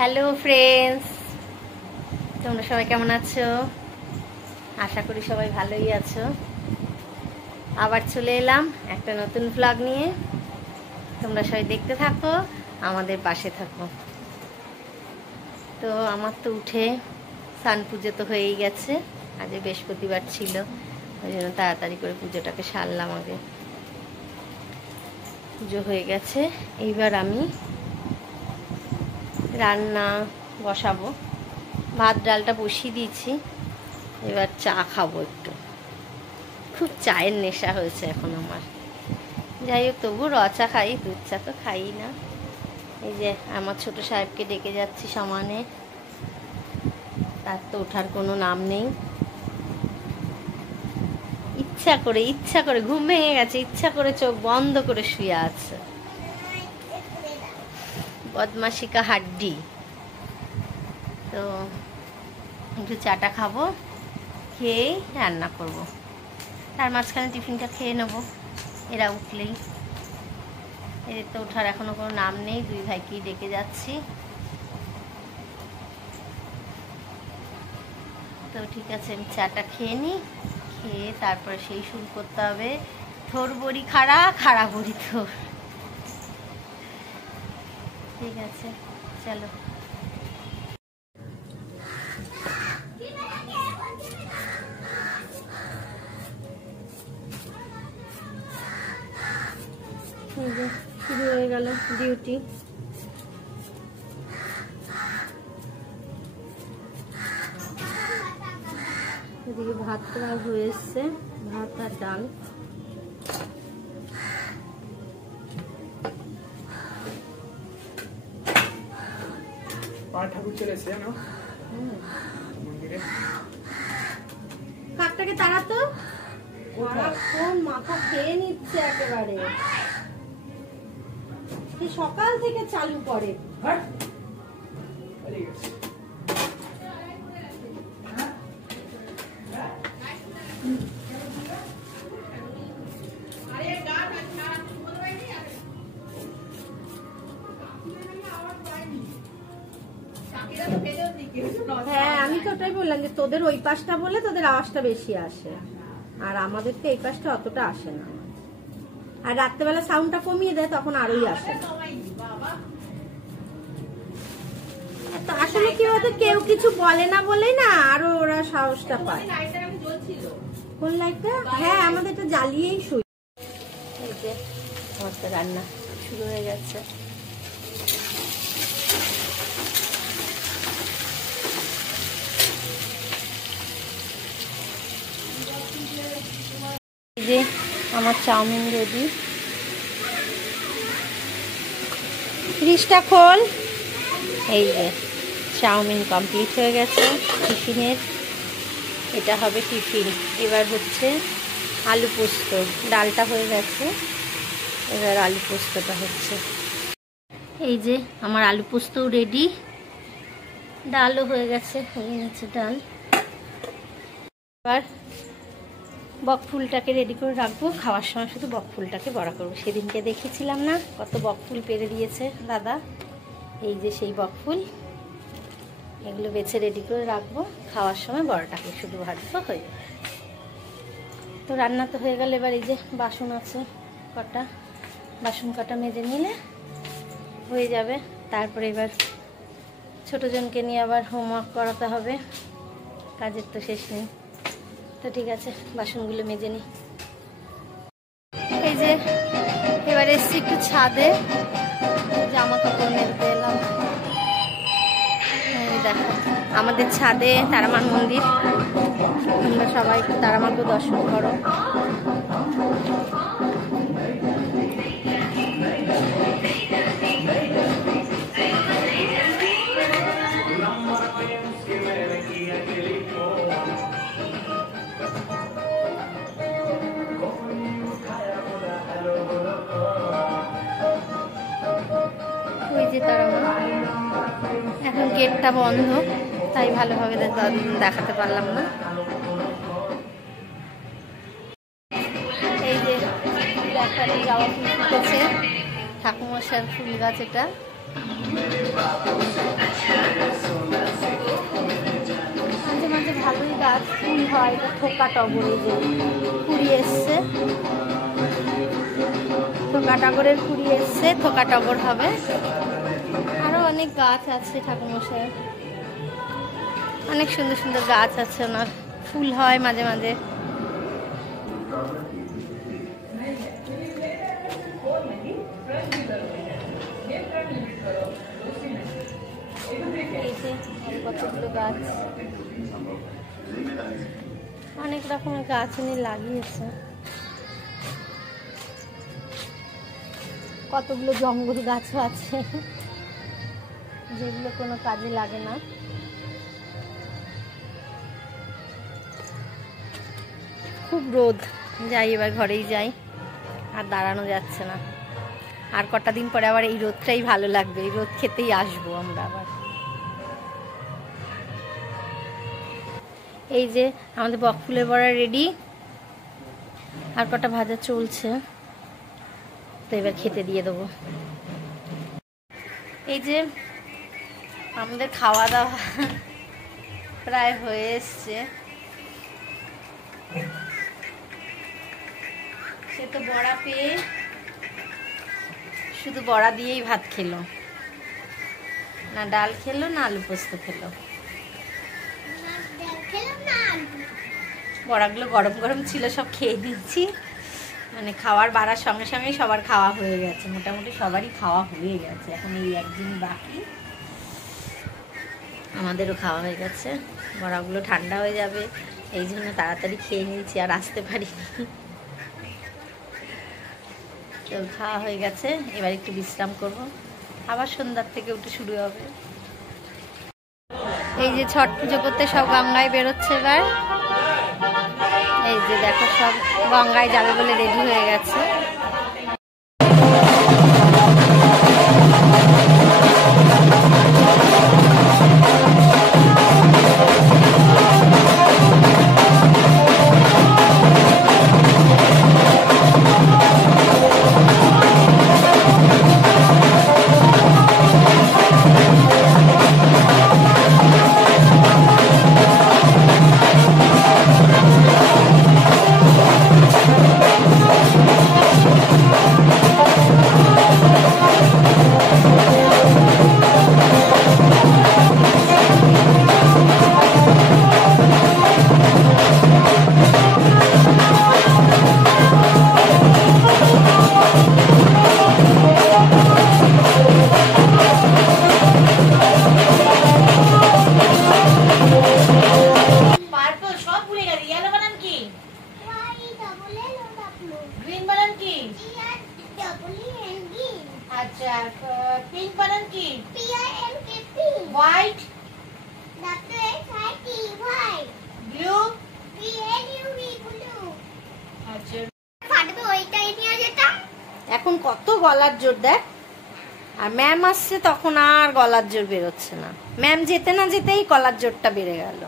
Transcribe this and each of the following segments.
Hello friends, তোমরা সবাই কেমন আছো? আশা করি সবাই ভালোই আছো। আবার চলে এলাম একটা নতুন ব্লগ নিয়ে। তোমরা সবাই দেখতে থাকো, আমাদের পাশে থাকো। তো আমার তো উঠে স্নান পুজো তো হয়েই গেছে। আজ বৃহস্পতিবার ছিল, ওই জন্য তাড়াতাড়ি করে পুজোটাকে সারলাম। আগে পুজো হয়ে গেছে, এইবার আমি রান্না বসাবো। ভাত ডালটা বসিয়ে দিয়েছি, এবার চা খাবো। একটু খুব চায়ের নেশা হয়েছে এখন আমার। যাই হোক, তবু র চা খাই, দুধ চা তো খাই না। এই যে আমার ছোট সাহেবকে ডেকে যাচ্ছি সমানে, তার তো ওঠার কোনো নাম নেই। ইচ্ছা করে ঘুম ভেঙে গেছে, ইচ্ছা করে চোখ বন্ধ করে শুয়ে আছে। বদমাশিকা হাড্ডি। তো একটু চাটা খাবো, খেয়েই রান্না করব। তার মাঝখানে টিফিনটা খেয়ে নেবো এরা উঠলেই। এদের তো ওঠার এখনো কোনো নাম নেই, দুই ভাইকেই ডেকে যাচ্ছি। তো ঠিক আছে, আমি চাটা খেয়ে নিই, খেয়ে তারপরে সেই শুরু করতে হবে। থোর বড়ি খাড়া, খাড়া বড়ি থোর। ঠিক আছে, চলো। শুরু হয়ে গেল ডিউটি। এদিকে ভাত প্রায় হয়ে এসছে, ভাত আর ডাল। ঠাকুর চলে এসে জানো মন্দিরে। কাকটাকে তাড়াতো, কোন মাথা খেয়ে নিচ্ছে একেবারে। সকাল থেকে চালু করে। হ্যাঁ, আমি তো ওটাই বললাম যে তোদের ওই পাশটা বলে তোদের আওয়াজটা বেশি আসে, আর আমাদের তো এই পাশটা অতটা আসে না। আর রাত্রেবেলা সাউন্ডটা কমিয়ে দেয়, তখন আরোই আসে। তো আসলে কি হতো, কেউ কিছু বলে না বলেই না আরো ওরা সাহসটা পায়। কোন লাইটটা? হ্যাঁ, আমাদের এটা জ্বালিয়েই শুই। এই যে আমার তো রান্না শুরু হয়ে গেছে। এই যে আমার চাউমিন রেডি। ফ্রিজটা খোল। এই যে চাউমিন কমপ্লিট হয়ে গেছে টিফিনের। এটা হবে টিফিন। এবার হচ্ছে আলু পোস্ত। ডালটা হয়ে গেছে, এবার আলু পোস্তটা হচ্ছে। এই যে আমার আলু পোস্তও রেডি, ডালও হয়ে গেছে, হয়ে গেছে ডাল। এবার বকফুলটাকে রেডি করে রাখবো, খাওয়ার সময় শুধু বকফুলটাকে বড়া করবো। সেদিনকে দেখেছিলাম না কত বকফুল পেরে দিয়েছে দাদা, এই যে সেই বকফুল। এগুলো বেছে রেডি করে রাখবো, খাওয়ার সময় বড়াটাকে শুধু ভাজবো, হয়ে যাবে। তো রান্না তো হয়ে গেল। এবার এই যে বাসন আছে কটা, বাসন কটা মেজে নিলে হয়ে যাবে। তারপরে এবার ছোটজনকে নিয়ে আবার হোমওয়ার্ক করাতে হবে, কাজের তো শেষ নেই। তো ঠিক আছে, বাসনগুলো মেজে নিই। এই যে এবার এসছি একটু ছাদে, জামা কাপড় মেলতে এলাম। দেখো আমাদের ছাদে তারামার মন্দির, তোমরা সবাই একটু তারামাকে দর্শন করো। ওই যে তারামা, এখন গেটটা বন্ধ, তাই ভালোভাবে দেখাতে পারলাম না। এই যে যাওয়া ফুল ফুটেছে, ঠাকুমশার ফুল গাছ এটা। হয়, এটা থোকা টগর, এই যে কুড়ি এসছে, থোকা টগরের কুড়ি এসছে, থোকা টগর হবে। আরো অনেক গাছ আছে ঠাকুরমশাইয়ের, অনেক সুন্দর সুন্দর গাছ আছে ওনার, ফুল হয় মাঝে মাঝে। এই যে কতগুলো গাছ, অনেক রকমের গাছ উনি লাগিয়েছে। কতগুলো জঙ্গল গাছও আছে যেগুলো কোনো কাজে লাগে না। খুব রোদ, যাই এবার ঘরেই যাই, আর দাঁড়ানো যাচ্ছে না। আর কটা দিন পরে আবার এই রোদটাই ভালো লাগবে, এই রোদ খেতেই আসবো আমরা আবার। এই যে আমাদের বকফুলের বড়া রেডি, আর কটা ভাজা চলছে, তো এবার খেতে দিয়ে দেবো। এই যে আমাদের খাওয়া দাওয়া প্রায় হয়ে এসছে। সে তো বড়া পেয়ে শুধু বড়া দিয়েই ভাত খেলো, না ডাল খেলো না আলু পোস্ত খেলো। বড়াগুলো গরম গরম ছিল, সব খেয়ে দিচ্ছি, মানে খাওয়ার বাড়ার সঙ্গে সঙ্গে সবার খাওয়া হয়ে গেছে, মোটামুটি সবারই খাওয়া হয়ে গেছে। এখন এই একদিন বাকি, আমাদেরও খাওয়া হয়ে গেছে। বড়াগুলো ঠান্ডা হয়ে যাবে, এই জন্য তাড়াতাড়ি খেয়ে নিয়েছি, আর আসতে পারিনি। তো খাওয়া হয়ে গেছে, এবার একটু বিশ্রাম করব, আবার সন্ধ্যার থেকে উঠে শুরু হবে। এই যে ছট পুজো করতে সব গঙ্গায় বেরোচ্ছে এবার। এই যে দেখো সব গঙ্গায় যাবে বলে রেডি হয়ে গেছে। पिंक बटन की व्हाइट ब्लू এখন কত গলার জোর দেখ, আর ম্যাম আসছে তখন আর গলার জোর বেরোচ্ছে না। ম্যাম যেতে না যেতেই গলার জোরটা বেড়ে গেল।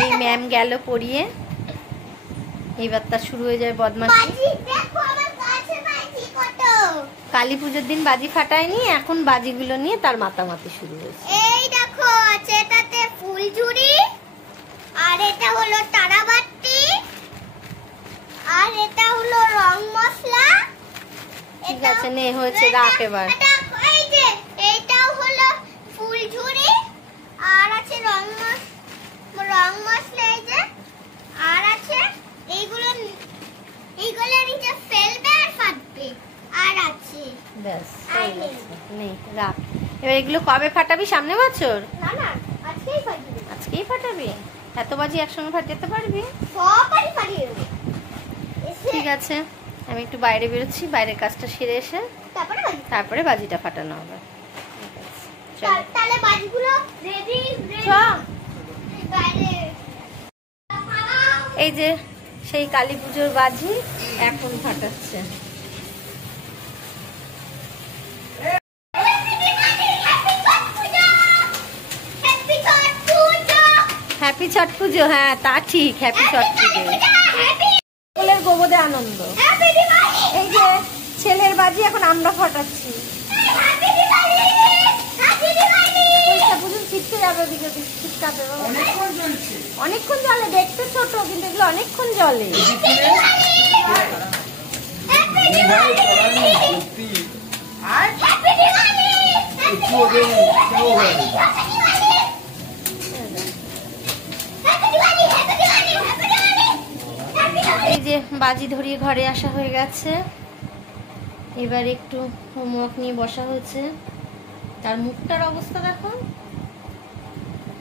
এই ম্যাম গেল পড়িয়ে, এইবার তা শুরু হয়ে যায় বদমাশি। কালী পুজোর দিন বাজি ফাটায়নি, এখন বাজিগুলো নিয়ে তার মাতামাতি শুরু হয়েছে। এই দেখো আছে এটাতে ফুলঝুরি, আর এটা হলো তারাবাতি, আর এটা হলো রং মশলা। ঠিক আছে, নে হয়েছে, রাখ এবার। এই যে এইটাও হলো ফুলঝুরি, আর আছে রং মশলা, এই যে আর আছে এইগুলো নিচে ফেলবে আর ফাটবে, আর আছে ব্যাস হয়ে গেছে, নে রাখ এবার। এগুলো কবে ফাটাবি? সামনে বছর? না না, আজকেই ফাটবে। আজকেই ফাটাবি? এত বাজি একসঙ্গে ফাটাতে পারবি? সবাই ফাটিয়ে দেবো। ঠিক আছে, আমি একটু বাইরে বেরোচ্ছি, বাইরের কাজটা সেরে এসে তারপরে বাজিটা ফাটানো হবে। তাহলে বাজিগুলো রেডি বাইরে। এই যে সেই কালী পুজোর বাজি এখন ফাটাচ্ছে। হ্যাপি ছট পুজো, হ্যাঁ তা ঠিক, হ্যাপি ছট পুজো। সকলের গোবদে আনন্দ। এই যে ছেলের বাজি এখন আমরা ফাটাচ্ছি। পয়সা পর্যন্ত যাবে ওদিকে ঠিকঠাকে অনেকক্ষণ চলছে। অনেকক্ষণ জলে, দেখতে ছোট কিন্তু এগুলো অনেকক্ষণ জলে। আর একটু ওদের slow হয়ে গেছে। এই যে বাজি ধরিয়ে ঘরে আসা হয়ে গেছে, এবার একটু হোমওয়ার্ক নিয়ে বসা হয়েছে। তার মুখটার অবস্থা দেখো,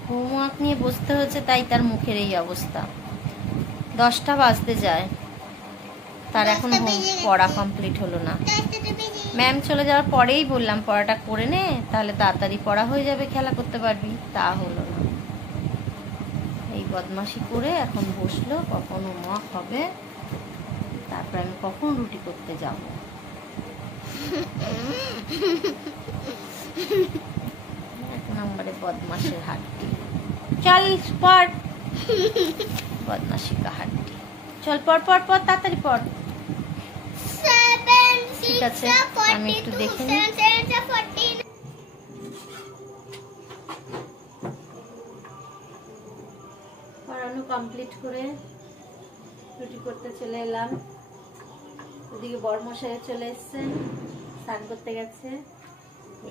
হোমওয়ার্ক নিয়ে বসতে হয়েছে তাই তার মুখের এই অবস্থা। 10টা বাজতে যায়, তার এখন পড়া কমপ্লিট হলো না। ম্যাম চলে যাওয়ার পরেই বললাম পড়াটা করে নে, তাহলে তাড়াতাড়ি পড়া হয়ে যাবে, খেলা করতে পারবি, তা হলো না। এই বদমাশি করে এখন বসলো, কখন হোমওয়ার্ক হবে, তারপর আমি কখন রুটি করতে যাব। এক নম্বরে বদমাশের হাড্ডি। চল পড়, বদমাশি কা হাড্ডি। চল পড় পড় পড়, তাড়াতাড়ি পড়। ঠিক আছে, আমি একটু দেখে নিই। পড়ানো কমপ্লিট করে রুটি করতে চলে এলাম। ওদিকে বড়মশাই চলে এসছেন, স্নান করতে গেছে,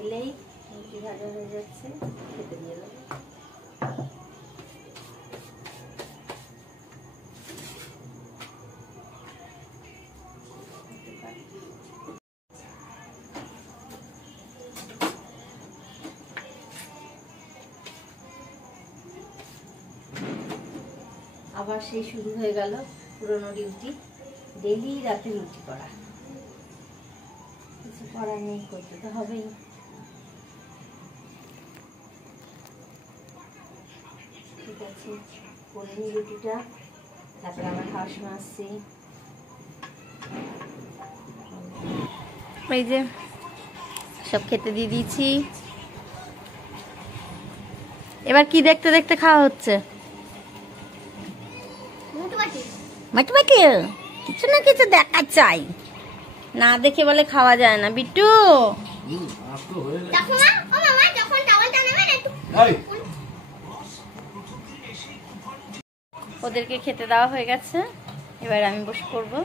এলেই রুটি ভাজা হয়ে যাচ্ছে, খেতে দিয়ে দেবো। আবার সেই শুরু হয়ে গেল পুরনো ডিউটি, ডেইলি রাতে রুটি করা। কিছু করার নেই, করতে তো হবেই। ঠিক আছে, করে নিই রুটিটা, তারপরে আবার খাওয়ার সময় আসছি। এই যে সব খেতে দিয়ে দিয়েছি। এবার কি দেখতে দেখতে খাওয়া হচ্ছে? মাটি কিছু না কিছু দেখা চাই, না দেখে বলে খাওয়া যায় না। বিট্টু ওদেরকে খেতে দেওয়া হয়ে গেছে, এবার আমি বসে পড়বো।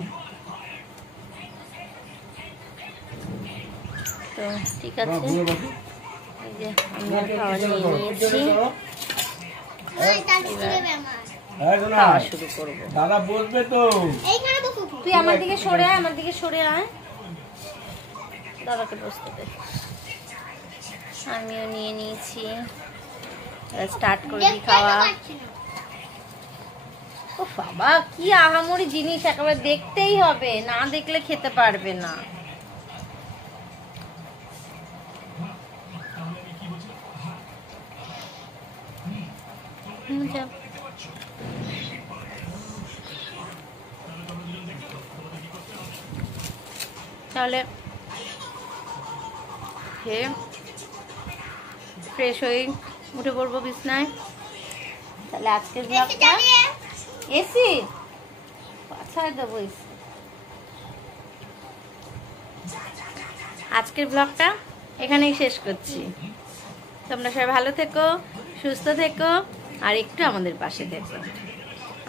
তো ঠিক আছে, এই যে আমরা খাওয়া নিয়ে নিয়েছি, খাওয়া শুরু করবো। দাদা বলবে তো, তুই আমার দিকে সরে আয়, আমার দিকে সরে আয়, দাদাকে বসতে দে। আমিও নিয়ে নিয়েছি, স্টার্ট করে দিই খাওয়া। ও বাবা, কি আহামরি জিনিস, একেবারে দেখতেই হবে, না দেখলে খেতে পারবে না। তাহলে ফ্রেশ হয়ে উঠে পড়বো বিছনায়। তাহলে আজকের ব্লগটা এসি পাছায় দেবো, আজকের ব্লগটা এখানেই শেষ করছি। তোমরা সবাই ভালো থেকো, সুস্থ থেকো, আর একটু আমাদের পাশে থেকো।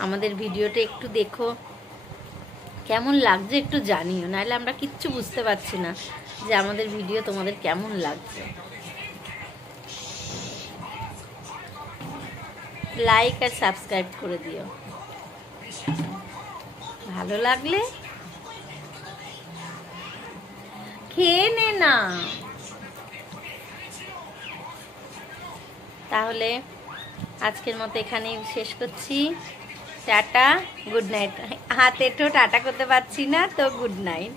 আমাদের ভিডিওটা একটু দেখো, কেমন লাগছে একটু জানিও, নাহলে আমরা কিচ্ছু বুঝতে পারছি না যে আমাদের ভিডিও তোমাদের কেমন লাগছে। লাইক আর সাবস্ক্রাইব করে দিও, ভালো লাগলে খেয়ে নে না। তাহলে আজকের মতো এখানেই শেষ করছি। Tata, good night. হাতে তো টাটা করতে পারছি না, তো গুড নাইট।